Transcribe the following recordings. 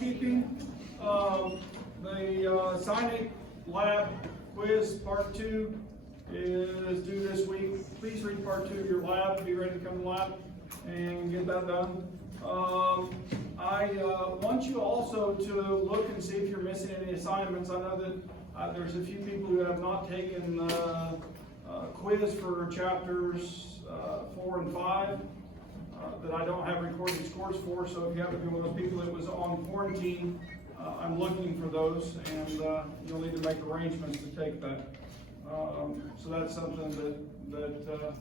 housekeeping. The Science Lab quiz part 2 is due this week. Please read part 2 of your lab. Be ready to come to lab and get that done. I want you also to look and see if you're missing any assignments. I know that there's a few people who have not taken quiz for chapters 4 and 5 that I don't have recorded scores for. So if you happen to be one of those people that was on quarantine, I'm looking for those, and you'll need to make arrangements to take that. So that's something that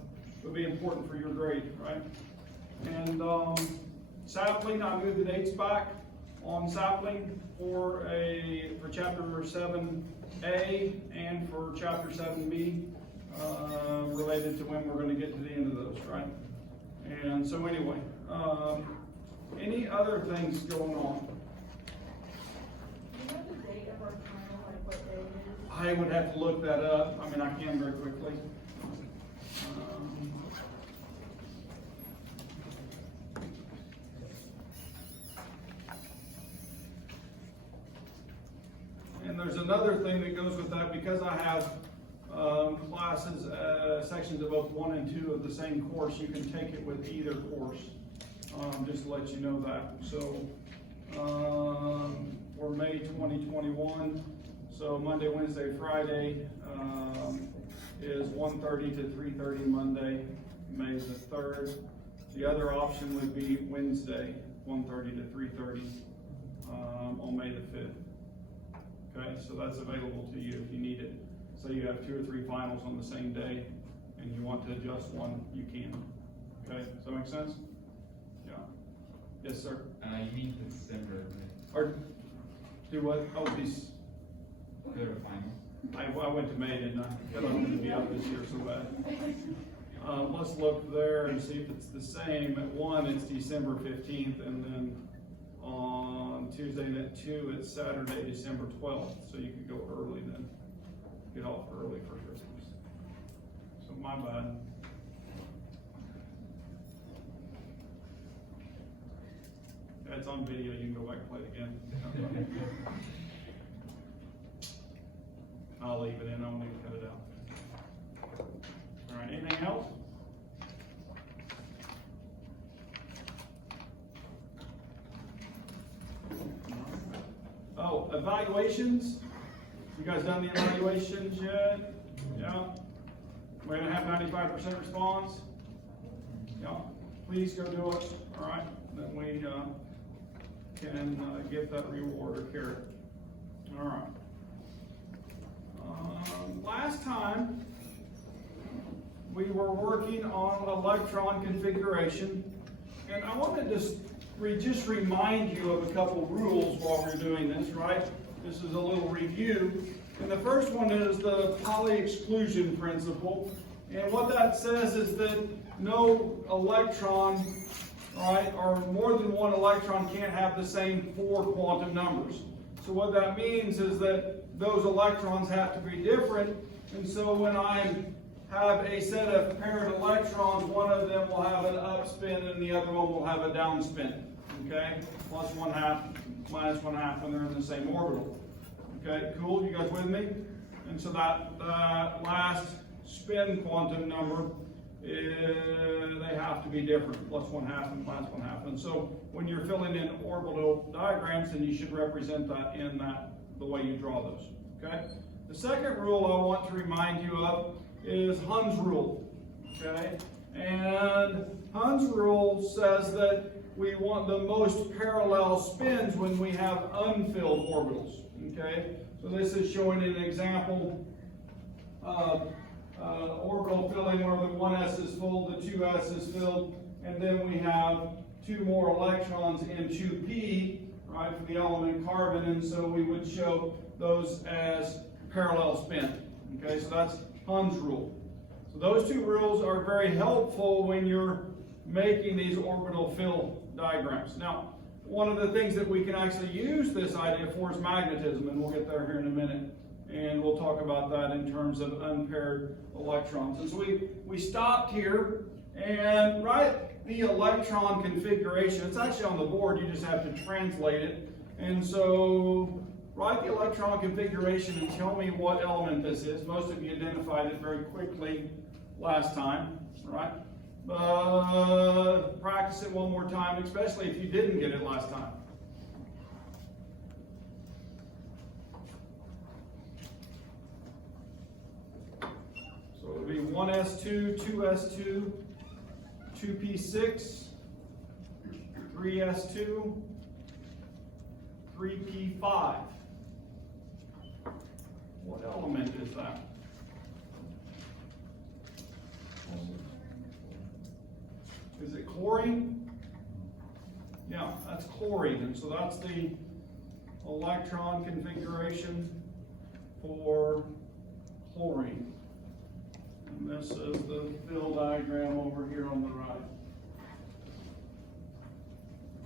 would be important for your grade, right? And sapling, I moved the dates back on sapling for chapter 7A and for chapter 7B, related to when we're going to get to the end of those, right? And so anyway, any other things going on? Do you know the date of our final, like what day it is? I would have to look that up. I mean, I can very quickly. And there's another thing that goes with that, because I have classes, sections of both 1 and 2 of the same course. You can take it with either course, just to let you know that. So for May 2021, so Monday, Wednesday, Friday is 1:30 to 3:30 Monday, May the 3rd. The other option would be Wednesday, 1:30 to 3:30 on May the 5th. Okay, so that's available to you if you need it. So you have 2 or 3 finals on the same day, and you want to adjust one, you can. Okay, does that make sense? Yeah. Yes, sir. You mean December, right? Or do what? Oh, these. Go to final. I went to May, didn't I? Because I'm going to be out this year so bad. Let's look there and see if it's the same. At 1, it's December 15th, and then on Tuesday at 2, it's Saturday, December 12th. So you could go early then. Get off early for Christmas. So my bad. Yeah, it's on video. You can go back and play it again. I'll leave it in. I won't even cut it out. All right. Anything else? Oh, evaluations. You guys done the evaluations yet? Yeah. We're gonna have 95% response. Yeah. Please go do it. All right. Then we can get that reward or carrot. All right. Last time we were working on electron configuration, and I wanted to just remind you of a couple rules while we're doing this, right? This is a little review. And the first one is the Pauli exclusion principle. And what that says is that no electron, right, or more than one electron can't have the same 4 quantum numbers. So what that means is that those electrons have to be different. And so when I have a set of paired electrons, one of them will have an up spin and the other one will have a down spin. Okay? Plus 1/2, minus 1/2 when they're in the same orbital. Okay, cool, you guys with me? And so that last spin quantum number, they have to be different, plus 1/2 and minus 1/2. And so when you're filling in orbital diagrams, then you should represent that in the way you draw those. Okay? The second rule I want to remind you of is Hund's rule. Okay? And Hund's rule says that we want the most parallel spins when we have unfilled orbitals. Okay, so this is showing an example of orbital filling where the 1s is full, the 2s is filled, and then we have 2 more electrons in 2p, right, for the element carbon, and so we would show those as parallel spin. Okay, so that's Hund's rule. So those 2 rules are very helpful when you're making these orbital fill diagrams. Now, one of the things that we can actually use this idea for is magnetism, and we'll get there here in a minute. And we'll talk about that in terms of unpaired electrons. And so we stopped here and write the electron configuration. It's actually on the board, you just have to translate it. And so, write the electron configuration and tell me what element this is. Most of you identified it very quickly last time, right? Practice it one more time, especially if you didn't get it last time. So it'll be 1s2, 2s2, 2p6, 3s2, 3p5. What element is that? Is it chlorine? Yeah, that's chlorine, and so that's the electron configuration for chlorine. And this is the fill diagram over here on the right.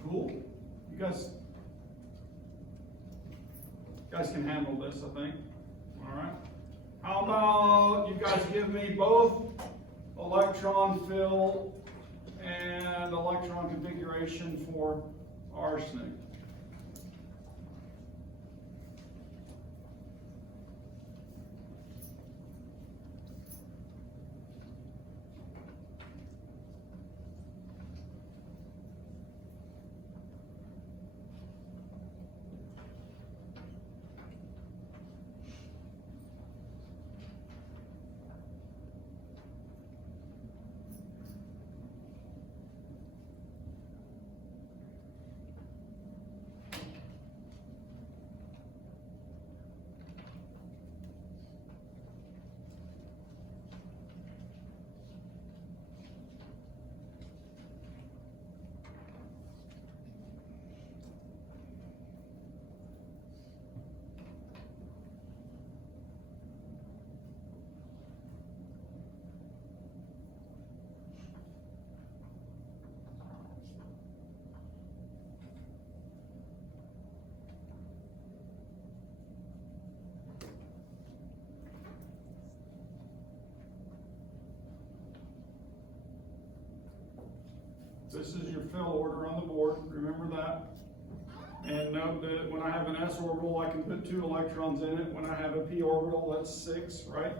Cool. You guys can handle this, I think. All right. How about you guys give me both electron fill and electron configuration for arsenic? This is your fill order on the board, remember that. And note that when I have an s orbital, I can put 2 electrons in it. When I have a p orbital, that's 6, right?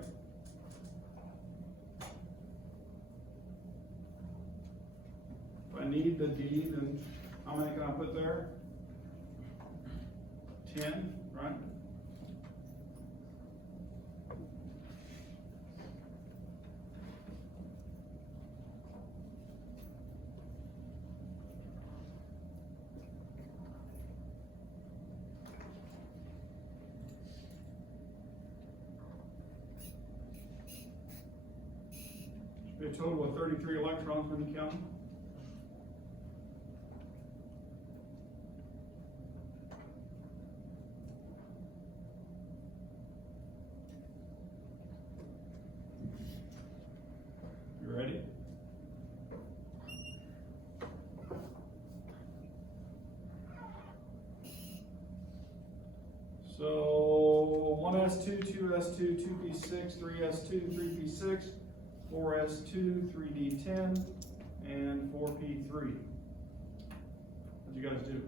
If I need the d, then how many can I put there? 10, right? A total of 33 electrons when you count them. You ready? So 1s2, 2s2, 2p6, 3s2, 3p6, 4s2, 3d10, and 4p3. What'd you guys do?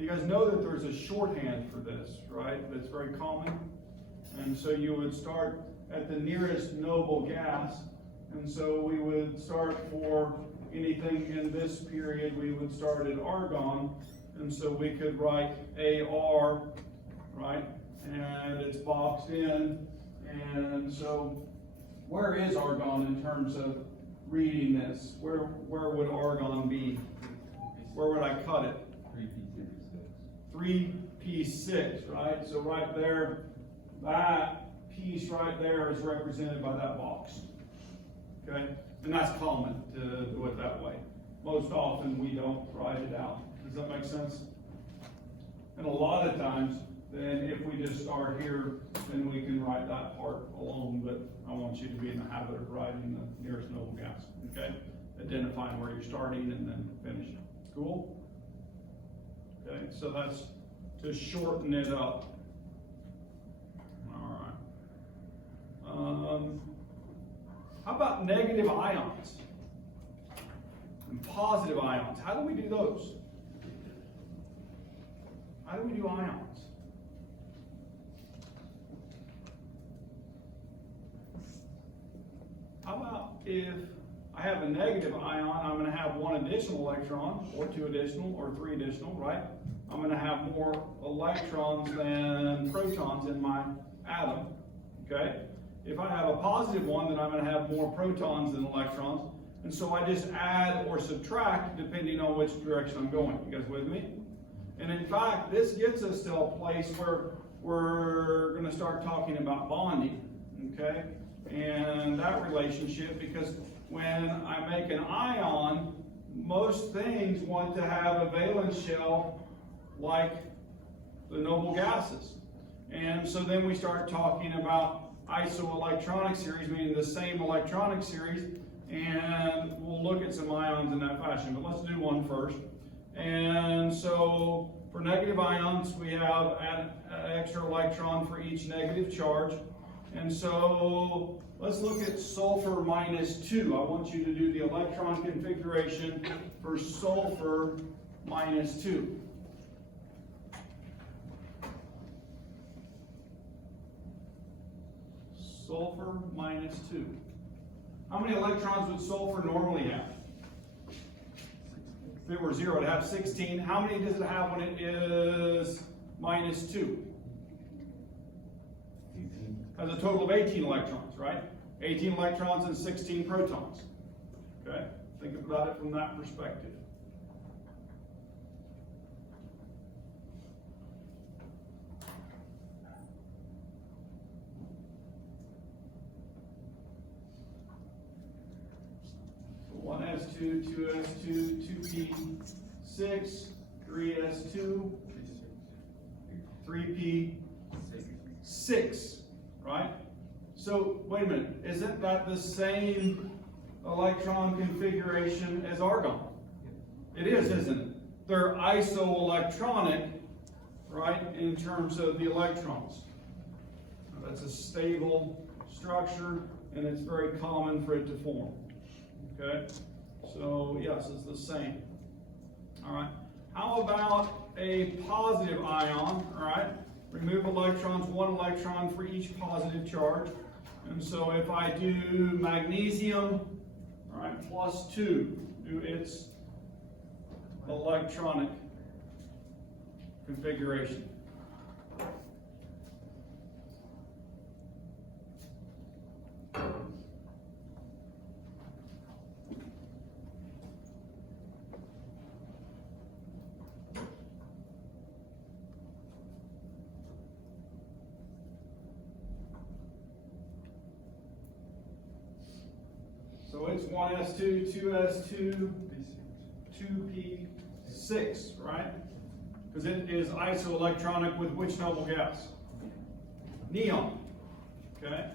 You guys know that there's a shorthand for this, right? That's very common. And so you would start at the nearest noble gas. And so we would start for anything in this period, we would start at argon. And so we could write AR, right? And it's boxed in. And so where is argon in terms of reading this? Where would argon be? Where would I cut it? 3p6, right? So right there, that piece right there is represented by that box. Okay? And that's common to do it that way. Most often we don't write it out. Does that make sense? And a lot of times, then if we just start here, then we can write that part alone, but I want you to be in the habit of writing the nearest noble gas, okay? Identifying where you're starting and then finishing. Cool? Okay, so that's to shorten it up. All right. How about negative ions and positive ions? How do we do those? How do we do ions? How about if I have a negative ion, I'm going to have one additional electron, or two additional, or three additional, right? I'm going to have more electrons than protons in my atom, okay? If I have a positive one, then I'm going to have more protons than electrons. And so I just add or subtract depending on which direction I'm going. You guys with me? And in fact, this gets us to a place where we're going to start talking about bonding, okay? And that relationship, because when I make an ion, most things want to have a valence shell like the noble gases. And so then we start talking about isoelectronic series, meaning the same electronic series, and we'll look at some ions in that fashion, but let's do one first. And so for negative ions, we have an extra electron for each negative charge. And so let's look at sulfur -2. I want you to do the electron configuration for sulfur -2. Sulfur -2. How many electrons would sulfur normally have? If it were 0, it'd have 16. How many does it have when it is -2? Has a total of 18 electrons, right? 18 electrons and 16 protons. Okay? Think about it from that perspective. So 1s2, 2s2, 2p6, 3s2, 3p6. Right? So, wait a minute, isn't that the same electron configuration as argon? It is, isn't it? They're isoelectronic, right, in terms of the electrons. That's a stable structure, and it's very common for it to form. Okay? So, yes, it's the same. All right. How about a positive ion, all right? Remove electrons, one electron for each positive charge. And so if I do magnesium, all right, +2, do its electronic configuration. So it's 1s2, 2s2, 2p6, right? Because it is isoelectronic with which noble gas? Neon. Okay?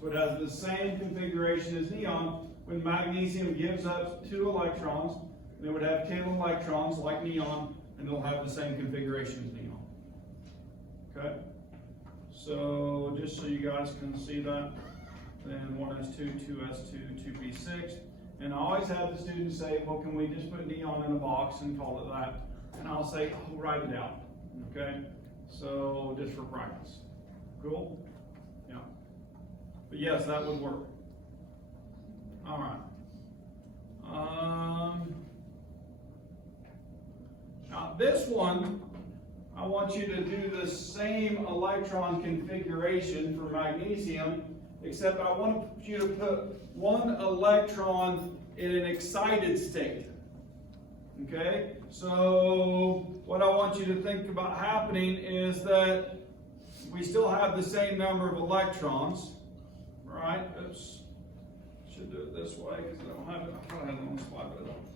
So it has the same configuration as neon. When magnesium gives up 2 electrons, it would have 10 electrons like neon, and it'll have the same configuration as neon. Okay? So just so you guys can see that. Then 1s2, 2s2, 2p6. And I always have the students say, well, can we just put neon in a box and call it that? And I'll say, oh, write it out. Okay? So just for practice. Cool? Yeah. But yes, that would work. All right. Now this one, I want you to do the same electron configuration for magnesium, except I want you to put one electron in an excited state. Okay? So what I want you to think about happening is that we still have the same number of electrons, right? Oops. Should do it this way because I don't have it. I thought I had it on the slide, but I don't.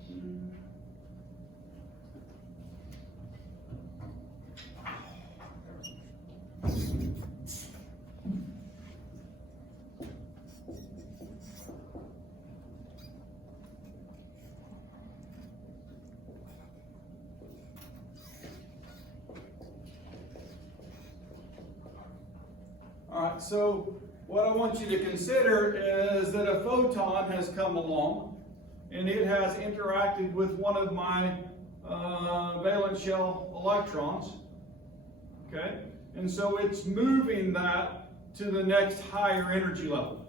Alright, so what I want you to consider is that a photon has come along and it has interacted with one of my valence shell electrons, okay? And so it's moving that to the next higher energy level.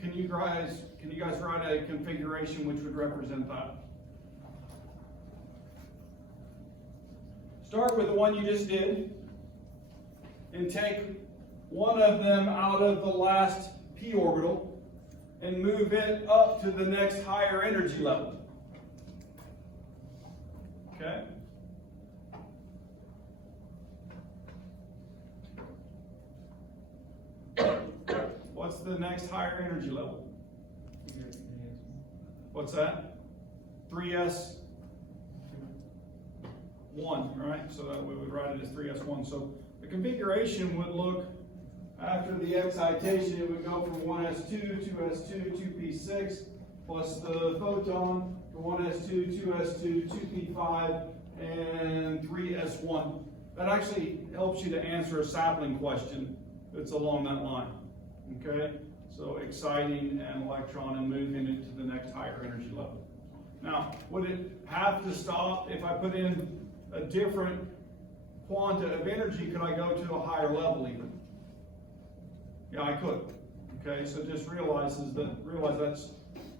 Can you guys write a configuration which would represent that? Start with the one you just did and take one of them out of the last p orbital and move it up to the next higher energy level. Okay? What's the next higher energy level? What's that? 3s1, right? So that we would write it as 3s1. So the configuration would look, after the excitation, it would go from 1s2, 2s2, 2p6, plus the photon to 1s2, 2s2, 2p5, and 3s1. That actually helps you to answer a sapling question that's along that line. Okay? So exciting an electron and moving it to the next higher energy level. Now, would it have to stop if I put in a different quanta of energy? Could I go to a higher level even? Yeah, I could. Okay, so just realize that's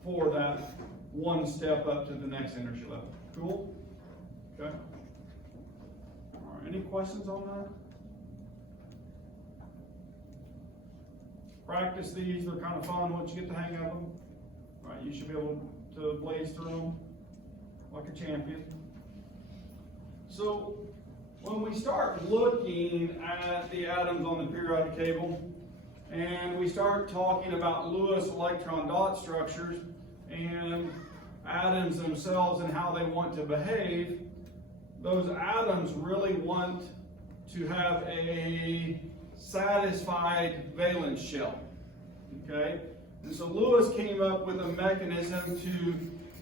for that one step up to the next energy level. Cool? Okay. All right, any questions on that? Practice these, they're kind of fun once you get the hang of them. All right, you should be able to blaze through them like a champion. So, when we start looking at the atoms on the periodic table, and we start talking about Lewis electron dot structures and atoms themselves and how they want to behave, those atoms really want to have a satisfied valence shell. Okay? And so Lewis came up with a mechanism to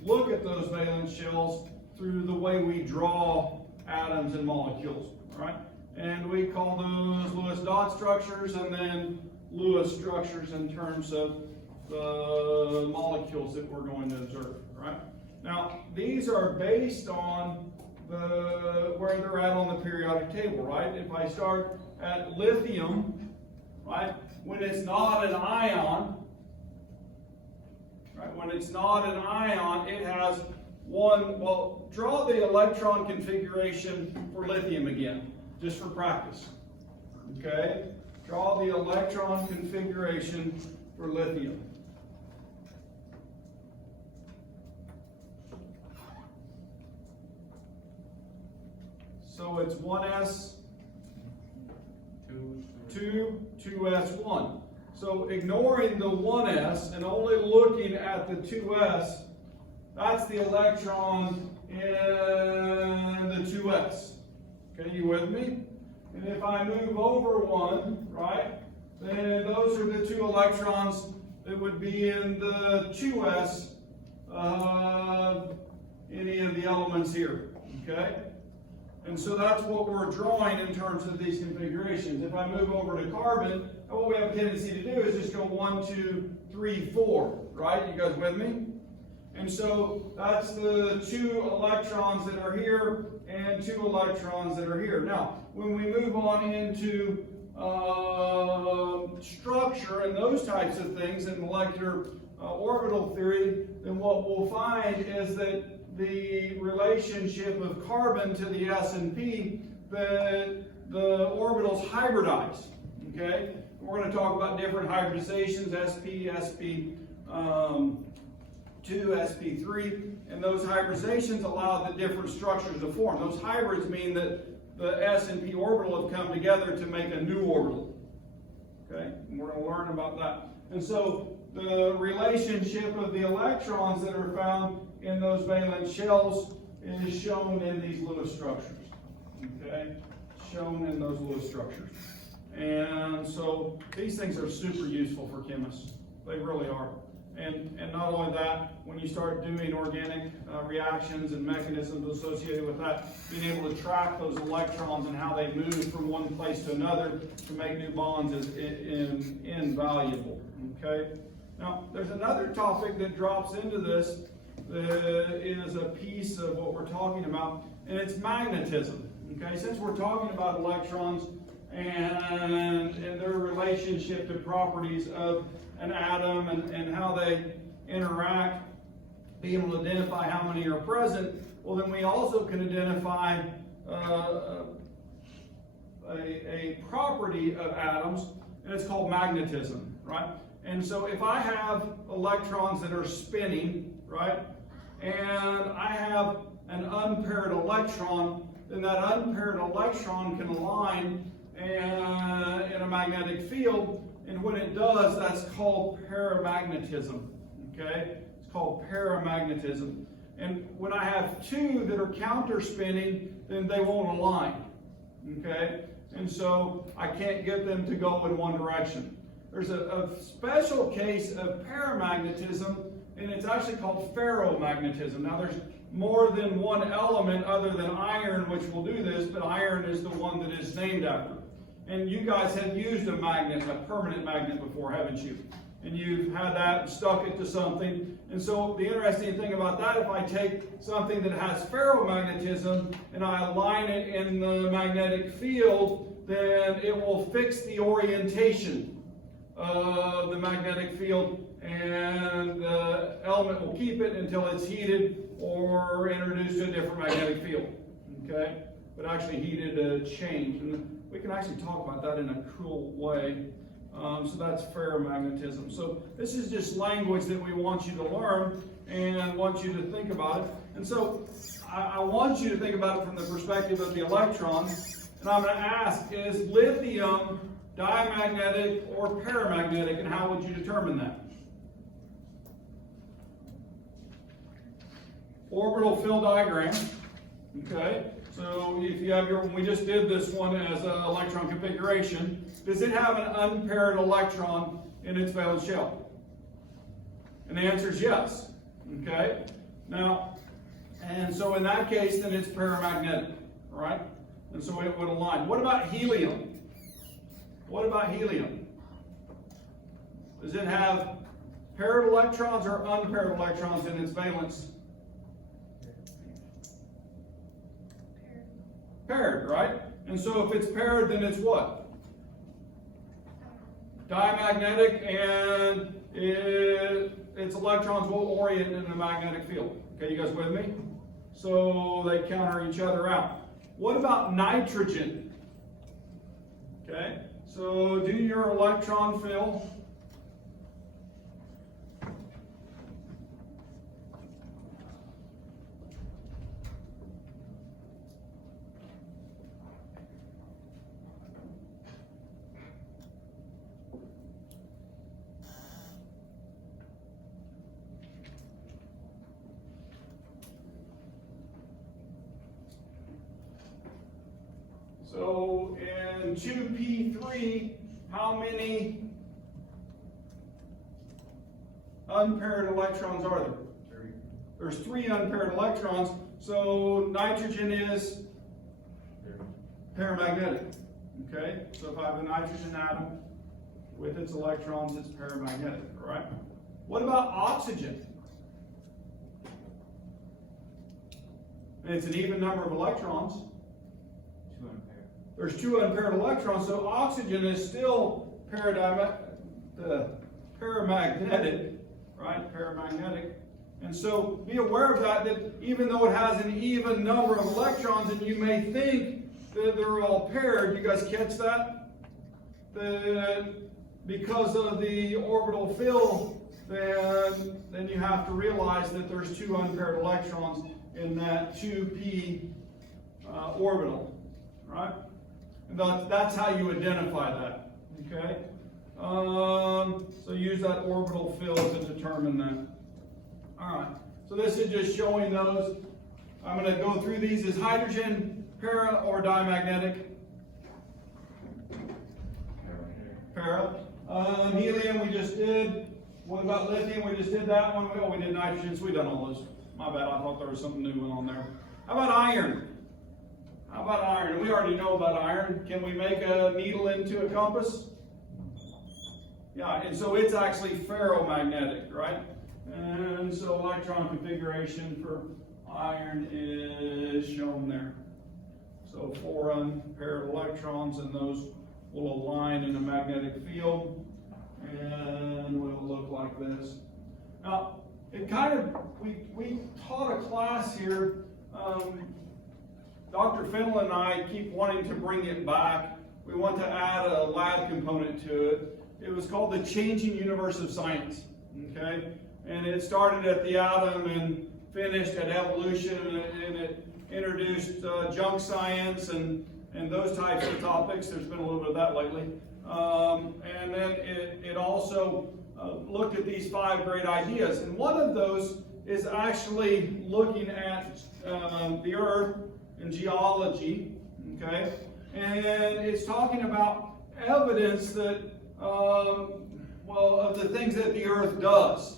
look at those valence shells through the way we draw atoms and molecules. Right? And we call those Lewis dot structures, and then Lewis structures in terms of the molecules that we're going to observe, right? Now, these are based on where they're at on the periodic table, right? If I start at lithium, right, when it's not an ion, right, when it's not an ion, it has one, well, draw the electron configuration for lithium again, just for practice, okay? Draw the electron configuration for lithium. So it's 1s, 2, 2s1. So ignoring the 1s and only looking at the 2s, that's the electron in the 2s. Okay, you with me? And if I move over one, right, then those are the two electrons that would be in the 2s of any of the elements here, okay? And so that's what we're drawing in terms of these configurations. If I move over to carbon, what we have a tendency to do is just go 1, 2, 3, 4, right? You guys with me? And so that's the 2 electrons that are here and 2 electrons that are here. Now, when we move on into structure and those types of things in molecular orbital theory, then what we'll find is that the relationship of carbon to the S and P, that the orbitals hybridize. Okay? We're going to talk about different hybridizations, SP, SP2, SP3, and those hybridizations allow the different structures to form. Those hybrids mean that the S and P orbital have come together to make a new orbital. Okay? And we're going to learn about that. And so the relationship of the electrons that are found in those valence shells is shown in these Lewis structures. Okay? Shown in those Lewis structures. And so these things are super useful for chemists. They really are. And not only that, when you start doing organic reactions and mechanisms associated with that, being able to track those electrons and how they move from one place to another to make new bonds is invaluable. Okay? Now, there's another topic that drops into this is a piece of what we're talking about, and it's magnetism. Okay, since we're talking about electrons and their relationship to properties of an atom and how they interact, be able to identify how many are present, well, then we also can identify a property of atoms, and it's called magnetism, right? And so if I have electrons that are spinning, right, and I have an unpaired electron, then that unpaired electron can align in a magnetic field, and when it does, that's called paramagnetism, okay? It's called paramagnetism. And when I have two that are counter-spinning, then they won't align, okay? And so I can't get them to go in one direction. There's a special case of paramagnetism, and it's actually called ferromagnetism. Now there's more than one element other than iron which will do this, but iron is the one that is named after. And you guys have used a magnet, a permanent magnet before, haven't you? And you've had that and stuck it to something. And so the interesting thing about that, if I take something that has ferromagnetism and I align it in the magnetic field, then it will fix the orientation of the magnetic field, and the element will keep it until it's heated or introduced to a different magnetic field. Okay? But actually heated change. And we can actually talk about that in a cool way. So that's ferromagnetism. So this is just language that we want you to learn and want you to think about it. And so I want you to think about it from the perspective of the electron. And I'm going to ask, is lithium diamagnetic or paramagnetic, and how would you determine that? Orbital fill diagram. Okay, so if you have we just did this one as an electron configuration. Does it have an unpaired electron in its valence shell? And the answer is yes. Okay, now, and so in that case, then it's paramagnetic, right? And so it would align. What about helium? What about helium? Does it have paired electrons or unpaired electrons in its valence? Paired, right? And so if it's paired, then it's what? Diamagnetic, and its electrons will orient in the magnetic field. Okay, you guys with me? So they counter each other out. What about nitrogen? Okay, so do your electron fill. So in 2p3, how many unpaired electrons are there? 3. There's 3 unpaired electrons. So nitrogen is paramagnetic. Okay? So if I have a nitrogen atom with its electrons, it's paramagnetic. All right? What about oxygen? And it's an even number of electrons. There's 2 unpaired electrons, so oxygen is still paramagnetic, right? Paramagnetic. And so be aware of that even though it has an even number of electrons, and you may think that they're all paired, you guys catch that? Because of the orbital fill, then you have to realize that there's 2 unpaired electrons in that 2p orbital, right? And that's how you identify that, okay? So use that orbital fill to determine that. All right, so this is just showing those. I'm going to go through these. Is hydrogen para or diamagnetic? Para. Helium we just did. What about lithium? We just did that one. Oh, we did nitrogen, so we've done all those. My bad, I thought there was something new on there. How about iron? How about iron? We already know about iron. Can we make a needle into a compass? Yeah, and so it's actually ferromagnetic, right? And so electron configuration for iron is shown there. So 4 unpaired electrons, and those will align in a magnetic field, and will look like this. Now, it kind of, we taught a class here. Dr. Fennell and I keep wanting to bring it back. We want to add a lab component to it. It was called the Changing Universe of Science, okay? And it started at the atom and finished at evolution, and it introduced junk science and those types of topics. There's been a little bit of that lately. And then it also looked at these 5 great ideas. And one of those is actually looking at the Earth and geology, okay? And it's talking about evidence that, of the things that the Earth does.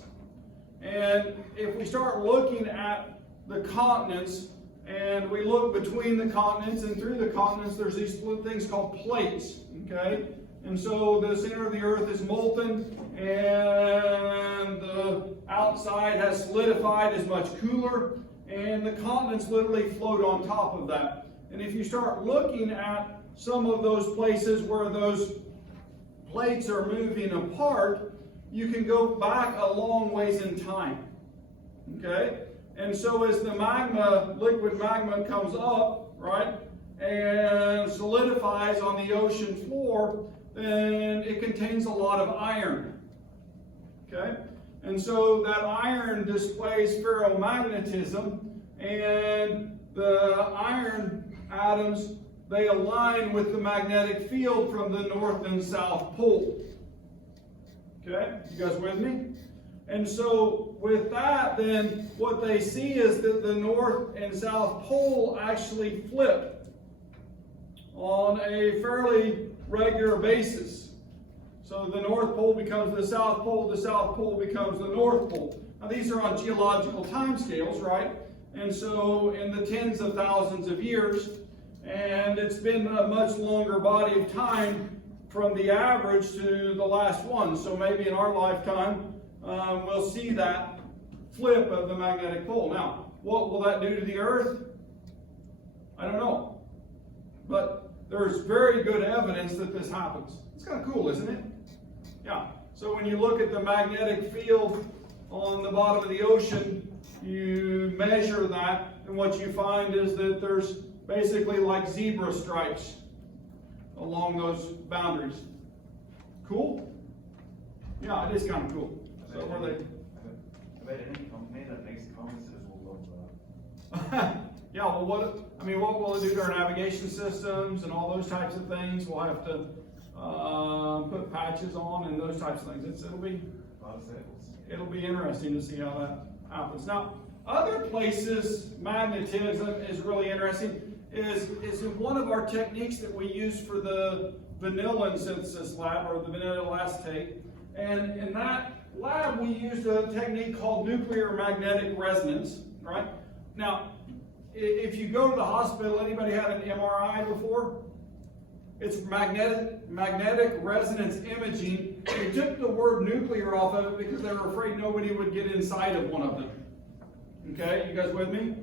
And if we start looking at the continents, and we look between the continents and through the continents, there's these things called plates, okay? And so the center of the Earth is molten, and the outside has solidified, is much cooler, and the continents literally float on top of that. And if you start looking at some of those places where those plates are moving apart, you can go back a long ways in time, okay? And so as the magma, liquid magma comes up, right, and solidifies on the ocean floor, then it contains a lot of iron, okay? And so that iron displays ferromagnetism, and the iron atoms, they align with the magnetic field from the north and south pole. Okay, you guys with me? And so with that, then what they see is that the north and south pole actually flip on a fairly regular basis. So the north pole becomes the south pole becomes the north pole. Now these are on geological timescales, right? And so in the tens of thousands of years, and it's been a much longer body of time from the average to the last one. So maybe in our lifetime, we'll see that flip of the magnetic pole. Now, what will that do to the Earth? I don't know. But there's very good evidence that this happens. It's kind of cool, isn't it? Yeah. So when you look at the magnetic field on the bottom of the ocean, you measure that, and what you find is that there's basically like zebra stripes along those boundaries. Cool? Yeah, it is kind of cool. So where they? I bet any company that makes compasses will love that. Yeah, well, what will it do to our navigation systems and all those types of things? We'll have to put patches on and those types of things. It'll be A lot of samples. It'll be interesting to see how that happens. Now, other places, magnetism is really interesting. Is in one of our techniques that we use for the vanillin synthesis lab, or the vanilla acetate. And in that lab, we used a technique called nuclear magnetic resonance, right? Now, if you go to the hospital, anybody had an MRI before? It's magnetic resonance imaging. They took the word nuclear off of it because they were afraid nobody would get inside of one of them. Okay, you guys with me?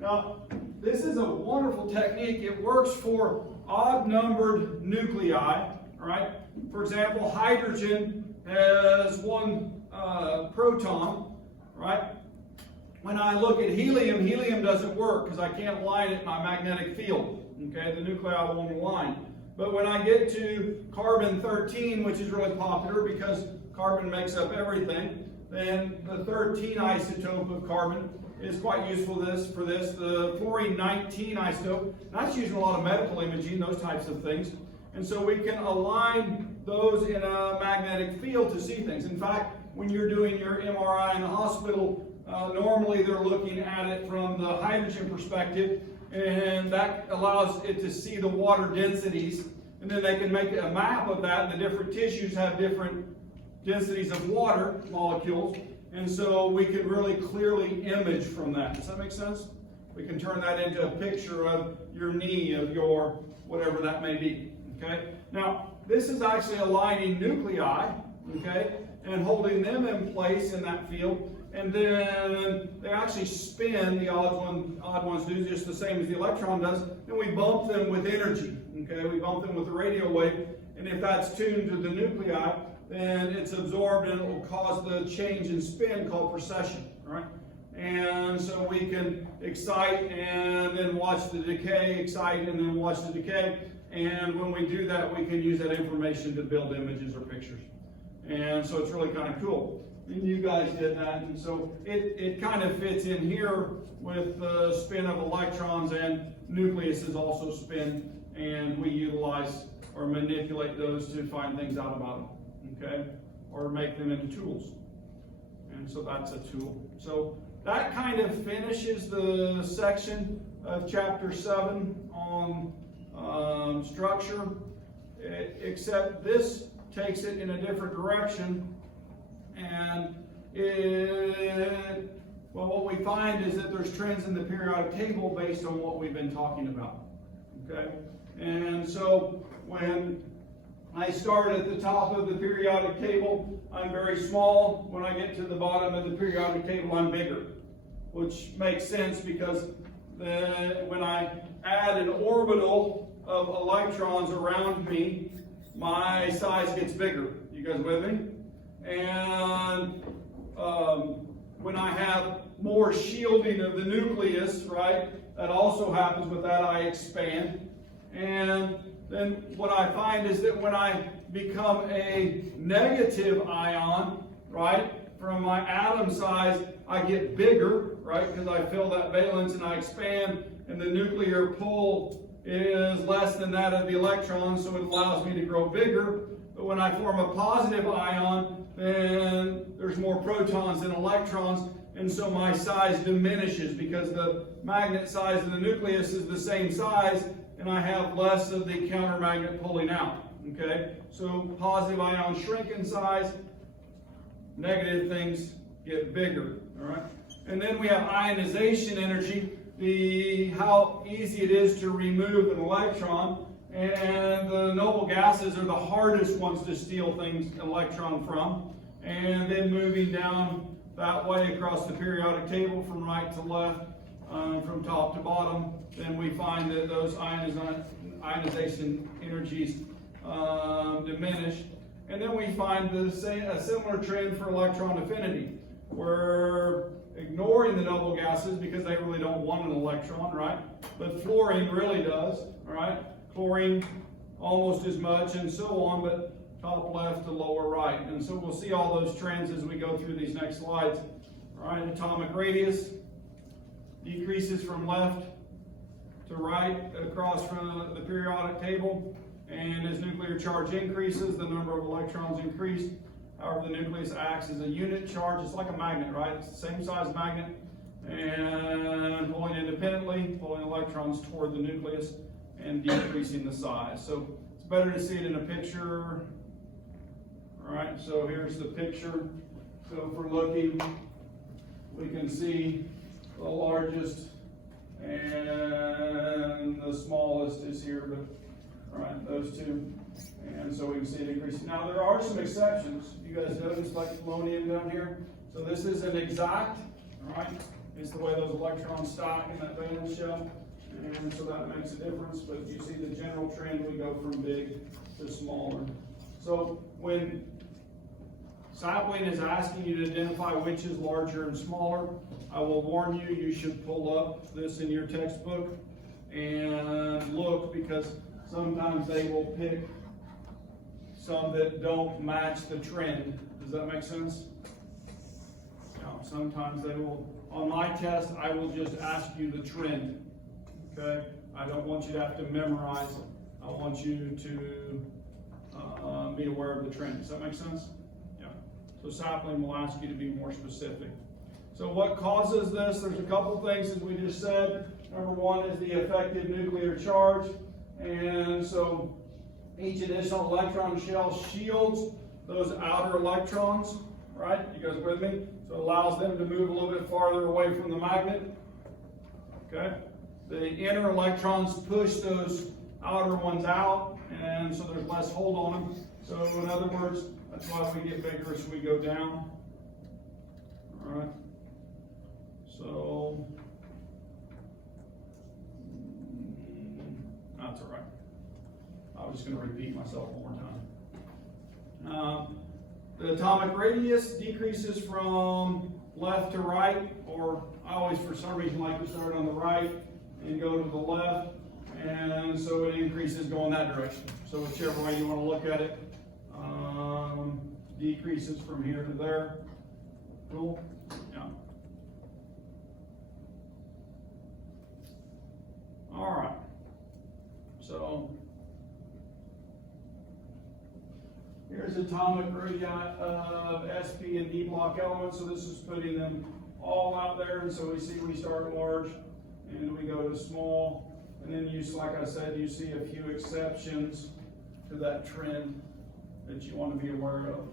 Now, this is a wonderful technique. It works for odd-numbered nuclei, right? For example, hydrogen has 1 proton, right? When I look at helium, helium doesn't work because I can't align it in my magnetic field. Okay, the nuclei won't align. But when I get to carbon-13, which is really popular because carbon makes up everything, then the 13 isotope of carbon is quite useful for this. The fluorine-19 isotope, that's used in a lot of medical imaging, those types of things. And so we can align those in a magnetic field to see things. In fact, when you're doing your MRI in the hospital, normally they're looking at it from the hydrogen perspective, and that allows it to see the water densities, and then they can make a map of that, and the different tissues have different densities of water molecules, and so we can really clearly image from that. Does that make sense? We can turn that into a picture of your knee, of your whatever that may be, okay? Now, this is actually aligning nuclei, okay, and holding them in place in that field. and then they actually spin, the odd ones do just the same as the electron does, then we bump them with energy, okay? We bump them with the radio wave, and if that's tuned to the nuclei, then it's absorbed and it will cause the change in spin called precession, right? And so we can excite and then watch the decay, excite and then watch the decay. And when we do that, we can use that information to build images or pictures. And so it's really kind of cool. And you guys did that. And so it kind of fits in here with the spin of electrons, and nucleuses also spin. And we utilize or manipulate those to find things out about them, okay? Or make them into tools. And so that's a tool. So that kind of finishes the section of chapter 7 on structure, except this takes it in a different direction. And what we find is that there's trends in the periodic table based on what we've been talking about, okay? And so when I start at the top of the periodic table, I'm very small. When I get to the bottom of the periodic table, I'm bigger, which makes sense because when I add an orbital of electrons around me, my size gets bigger. You guys with me? And when I have more shielding of the nucleus, right, that also happens with that, I expand. And then what I find is that when I become a negative ion, right, from my atom size, I get bigger, right, because I fill that valence and I expand, and the nuclear pull is less than that of the electron, so it allows me to grow bigger. But when I form a positive ion, then there's more protons than electrons, and so my size diminishes because the magnet size of the nucleus is the same size, and I have less of the countermagnet pulling out, okay? So positive ions shrink in size, negative things get bigger, all right? And then we have ionization energy, how easy it is to remove an electron, and the noble gases are the hardest ones to steal things, an electron from. And then moving down that way across the periodic table from right to left, from top to bottom, then we find that those ionization energies diminish. And then we find a similar trend for electron affinity. We're ignoring the noble gases because they really don't want an electron, right? But fluorine really does, all right? Chlorine almost as much, and so on, but top left to lower right. And so we'll see all those trends as we go through these next slides. All right, atomic radius decreases from left to right across from the periodic table, and as nuclear charge increases, the number of electrons increase. However, the nucleus acts as a unit charge. It's like a magnet, right? It's the same size magnet, and pulling independently, pulling electrons toward the nucleus and decreasing the size. So it's better to see it in a picture. All right, so here's the picture. So if we're looking, we can see the largest and the smallest is here, but all right, those two. And so we can see it increasing. Now there are some exceptions. You guys notice like polonium down here? So this isn't exact, all right? It's the way those electrons stack in that valence shell. And so that makes a difference, but you see the general trend, we go from big to smaller. So when Sapling is asking you to identify which is larger and smaller, I will warn you, you should pull up this in your textbook and look, because sometimes they will pick some that don't match the trend. Does that make sense? No, sometimes they will, on my test, I will just ask you the trend. Okay? I don't want you to have to memorize it. I want you to be aware of the trend. Does that make sense? Yeah. So Sapling will ask you to be more specific. So what causes this? There's a couple things, as we just said. Number one is the effective nuclear charge. And so each additional electron shell shields those outer electrons, right? You guys with me? So it allows them to move a little bit farther away from the magnet. Okay? The inner electrons push those outer ones out, and so there's less hold on them. So in other words, that's why we get bigger as we go down. All right. So, that's all right. I was just gonna repeat myself one more time. The atomic radius decreases from left to right, or I always, for some reason, like to start on the right and go to the left, and so it increases going that direction. So whichever way you want to look at it, decreases from here to there. Cool? Yeah. All right. So here's atomic radii of SP and D block elements. So this is putting them all out there. And so we see we start large and we go to small. And then you, like I said, you see a few exceptions to that trend that you want to be aware of.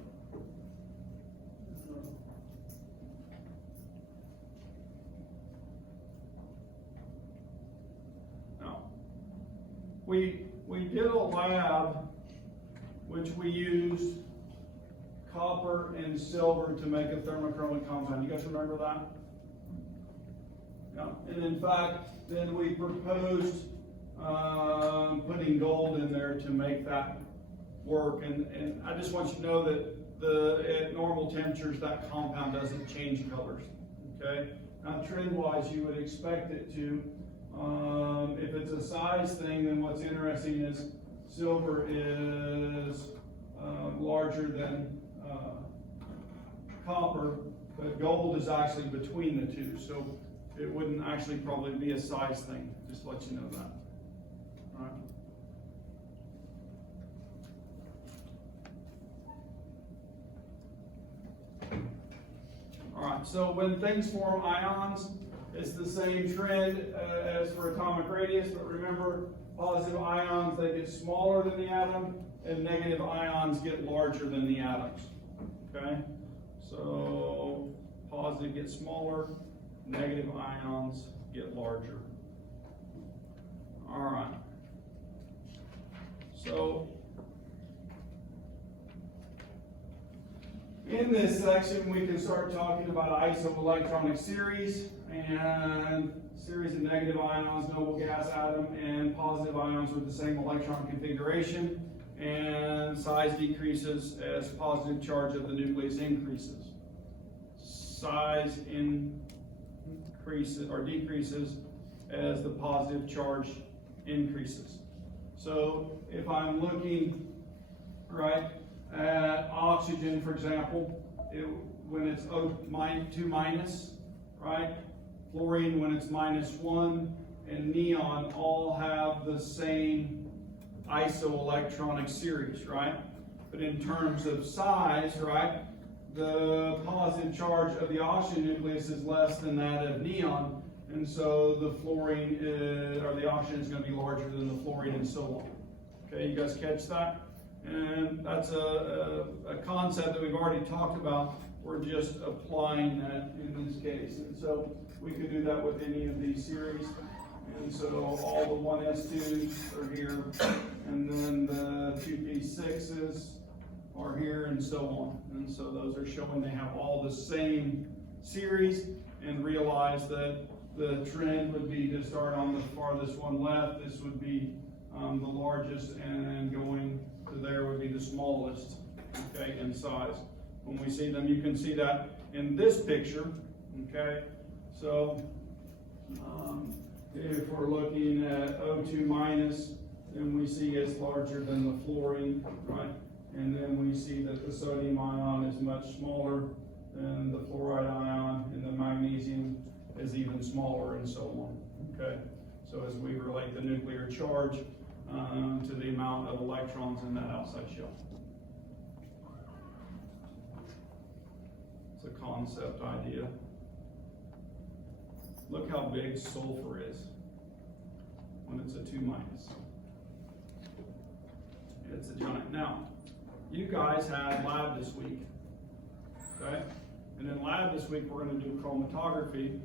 Now, we did a lab which we used copper and silver to make a thermochromic compound. You guys remember that? Yeah. And in fact, then we proposed putting gold in there to make that work. And I just want you to know that at normal temperatures, that compound doesn't change colors. Okay? Now, trend-wise, you would expect it to. If it's a size thing, then what's interesting is silver is larger than copper, but gold is actually between the two. So it wouldn't actually probably be a size thing. Just to let you know that. All right. All right, so when things form ions, it's the same trend as for atomic radius, but remember, positive ions, they get smaller than the atom, and negative ions get larger than the atoms. Okay? So positive gets smaller, negative ions get larger. All right. So in this section, we can start talking about isoelectronic series and series of negative ions, noble gas atom, and positive ions with the same electron configuration, and size decreases as positive charge of the nucleus increases. Size increases or decreases as the positive charge increases. So if I'm looking right at oxygen, for example, when it's O2 minus, right? Fluorine when it's -1, and neon all have the same isoelectronic series, right? But in terms of size, right, the positive charge of the oxygen nucleus is less than that of neon, and so the fluorine or the oxygen is going to be larger than the fluorine, and so on. Okay, you guys catch that? And that's a concept that we've already talked about. We're just applying that in this case. And so we could do that with any of these series. And so all the 1s2s are here, and then the 2p6s are here, and so on. And so those are showing they have all the same series, and realize that the trend would be to start on the farthest one left. This would be the largest, and going to there would be the smallest, okay, in size. When we see them, you can see that in this picture, okay? So if we're looking at O2 minus, then we see it's larger than the fluorine, right? And then we see that the sodium ion is much smaller than the fluoride ion, and the magnesium is even smaller, and so on, okay? So as we relate the nuclear charge to the amount of electrons in that outside shell. It's a concept idea. Look how big sulfur is when it's a 2 minus. It's a giant. Now, you guys had lab this week, okay? And in lab this week, we're going to do chromatography.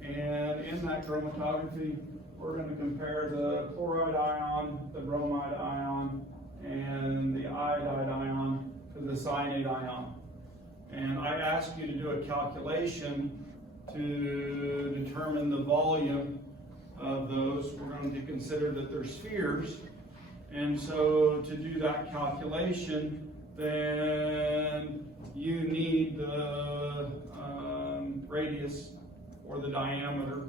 And in that chromatography, we're going to compare the chloride ion, the bromide ion, and the iodide ion to the cyanide ion. And I asked you to do a calculation to determine the volume of those, we're going to consider that they're spheres. And so to do that calculation, then you need the radius or the diameter.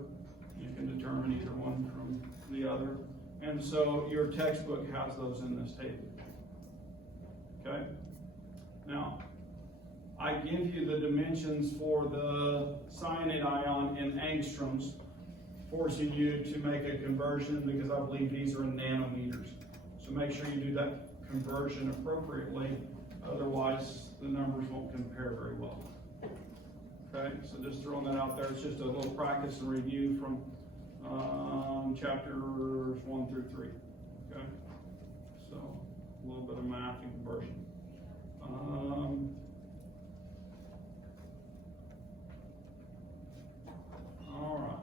You can determine either one from the other. And so your textbook has those in this table. Okay? Now, I give you the dimensions for the cyanide ion in angstroms, forcing you to make a conversion because I believe these are in nanometers. So make sure you do that conversion appropriately, otherwise the numbers won't compare very well. Okay, so just throwing that out there. It's just a little practice and review from chapters 1 through 3. Okay, so a little bit of math and conversion. All right,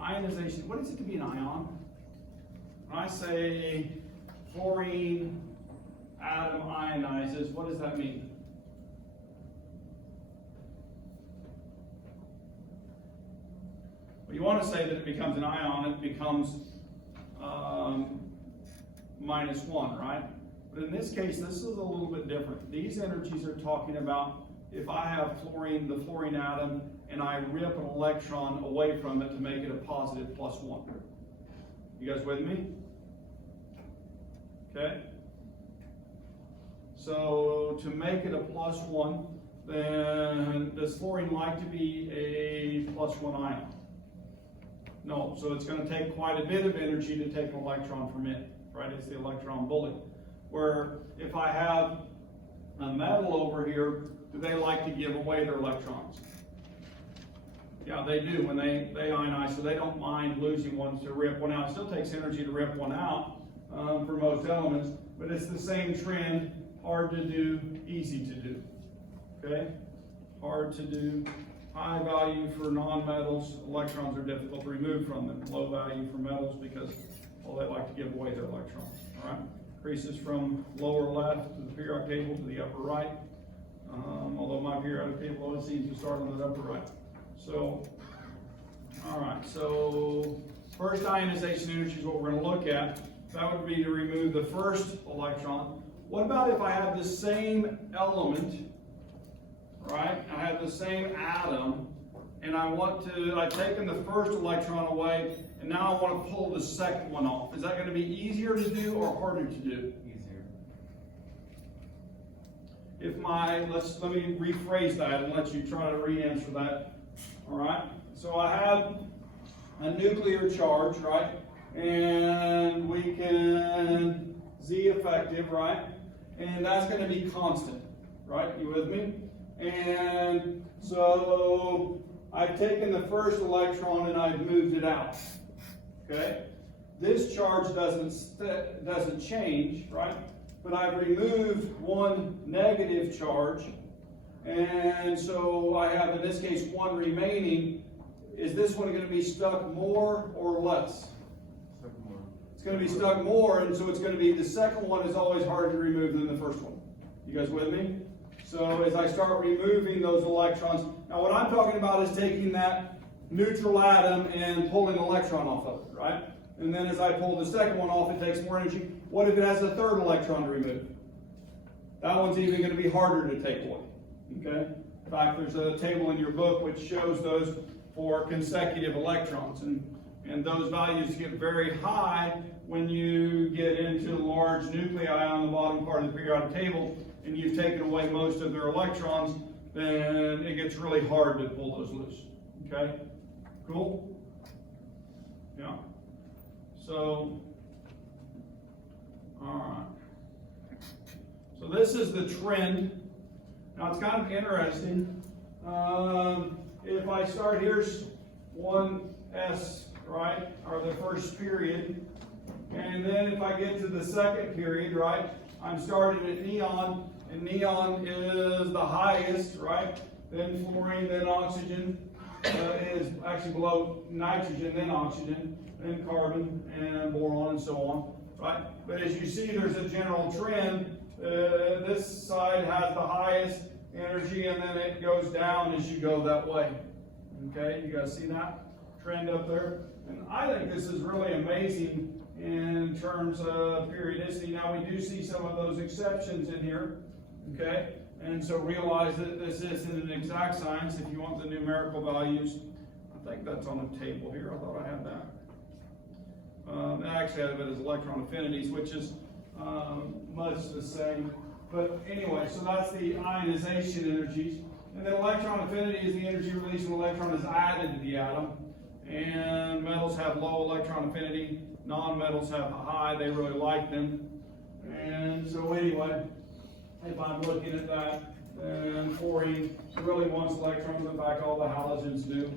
ionization. What is it to be an ion? When I say fluorine atom ionizes, what does that mean? Well, you want to say that it becomes an ion, it becomes -1, right? But in this case, this is a little bit different. These energies are talking about if I have fluorine, the fluorine atom, and I rip an electron away from it to make it a positive +1. You guys with me? Okay? So to make it a +1, then does fluorine like to be a +1 ion? No, so it's going to take quite a bit of energy to take an electron from it, right? It's the electron bullet. Where if I have a metal over here, do they like to give away their electrons? Yeah, they do when they ionize, so they don't mind losing one to rip one out. It still takes energy to rip one out for most elements, but it's the same trend, hard to do, easy to do. Okay? Hard to do. High value for non-metals, electrons are difficult to remove from them. Low value for metals because, well, they like to give away their electrons. All right? Increases from lower left to the periodic table to the upper right. Although my periodic table always seems to start on the upper right. So, all right. So, first ionization energy is what we're going to look at. That would be to remove the first electron. What about if I have the same element? Right? I have the same atom, and I've taken the first electron away, and now I want to pull the second one off. Is that going to be easier to do or harder to do? Easier. Let me rephrase that and let you try to re-answer that. All right? So I have a nuclear charge, right? And we can Z effective, right? And that's going to be constant, right? You with me? And so I've taken the first electron and I've moved it out. Okay? This charge doesn't change, right? But I've removed one negative charge. And so I have, in this case, one remaining. Is this one going to be stuck more or less? Stuck more. It's going to be stuck more, and so it's going to be, the second one is always harder to remove than the first one. You guys with me? So as I start removing those electrons, now what I'm talking about is taking that neutral atom and pulling an electron off of it, right? And then as I pull the second one off, it takes more energy. What if it has a third electron to remove? That one's even going to be harder to take away, okay? In fact, there's a table in your book which shows those for consecutive electrons, and those values get very high when you get into large nuclei on the bottom part of the periodic table, and you've taken away most of their electrons, then it gets really hard to pull those loose. Okay? Cool? Yeah. So, all right. So this is the trend. Now it's kind of interesting. If I start, here's 1s, right, or the first period, and then if I get to the second period, right, I'm starting at neon, and neon is the highest, right? Then fluorine, then oxygen is actually below nitrogen, then oxygen, then carbon, and boron, and so on, right? But as you see, there's a general trend. This side has the highest energy, and then it goes down as you go that way. Okay, you guys see that trend up there? And I think this is really amazing in terms of periodicity. Now, we do see some of those exceptions in here, okay? And so realize that this isn't an exact science. If you want the numerical values, I think that's on the table here. I thought I had that. I actually have it as electron affinities, which is much the same. But anyway, so that's the ionization energies. And then electron affinity is the energy released when an electron is added to the atom. And metals have low electron affinity. Non-metals have high. They really like them. And so anyway, if I'm looking at that, then fluorine really wants electrons. In fact, all the halogens do.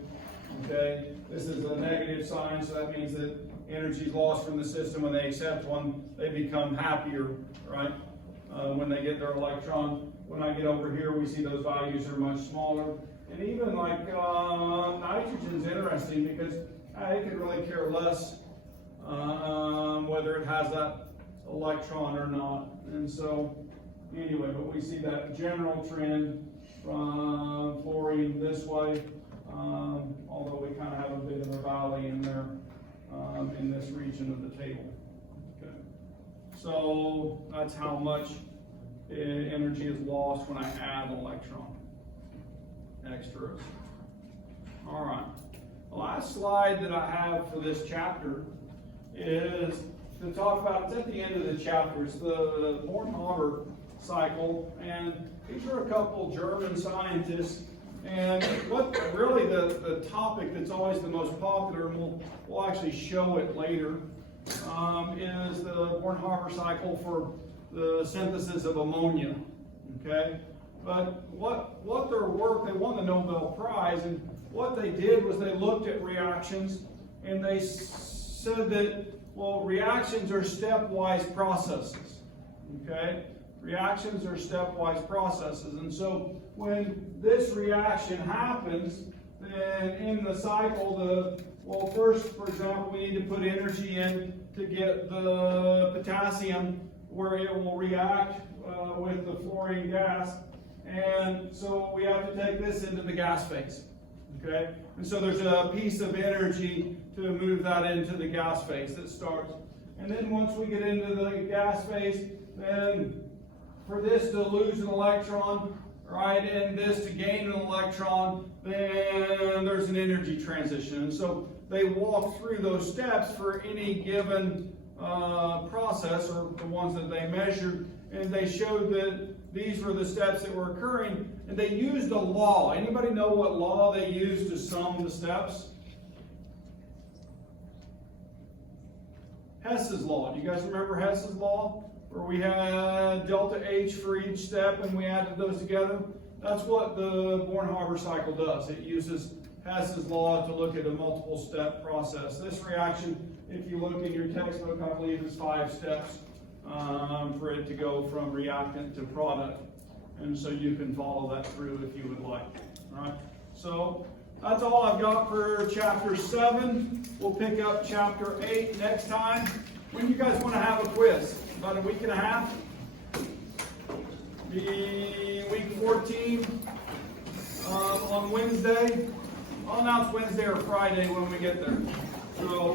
Okay, this is a negative sign, so that means that energy is lost from the system. When they accept one, they become happier, right? When they get their electron. When I get over here, we see those values are much smaller. And even like nitrogen's interesting because it could really care less whether it has that electron or not. And so, anyway, but we see that general trend from fluorine this way, although we kind of have a bit of a valley in there in this region of the table. Okay. So that's how much energy is lost when I add an electron. Extras. All right. The last slide that I have for this chapter is to talk about, it's at the end of the chapter, it's the Born-Haber cycle, and these are a couple German scientists, and what really the topic that's always the most popular, and we'll actually show it later, is the Born-Haber cycle for the synthesis of ammonia, okay? But what their work, they won the Nobel Prize, and what they did was they looked at reactions, and they said that, well, reactions are stepwise processes, okay? Reactions are stepwise processes, and so when this reaction happens, then in the cycle, well, first, for example, we need to put energy in to get the potassium where it will react with the fluorine gas, and so we have to take this into the gas phase, okay? And so there's a piece of energy to move that into the gas phase that starts. And then once we get into the gas phase, then for this to lose an electron, right, and this to gain an electron, then there's an energy transition. And so they walk through those steps for any given process, or the ones that they measured, and they showed that these were the steps that were occurring, and they used a law. Anybody know what law they used to sum the steps? Hess's law. Do you guys remember Hess's law? Where we had delta H for each step and we added those together? That's what the Born-Haber cycle does. It uses Hess's law to look at a multiple step process. This reaction, if you look in your textbook, I believe is 5 steps for it to go from reactant to product. And so you can follow that through if you would like. All right. So that's all I've got for chapter 7. We'll pick up chapter 8 next time. When you guys want to have a quiz? About a week and a half? The week 14 on Wednesday. I'll announce Wednesday or Friday when we get there. So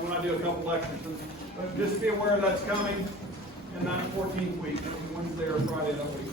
when I do a couple lectures. But just be aware that's coming in that 14th week, Wednesday or Friday that week.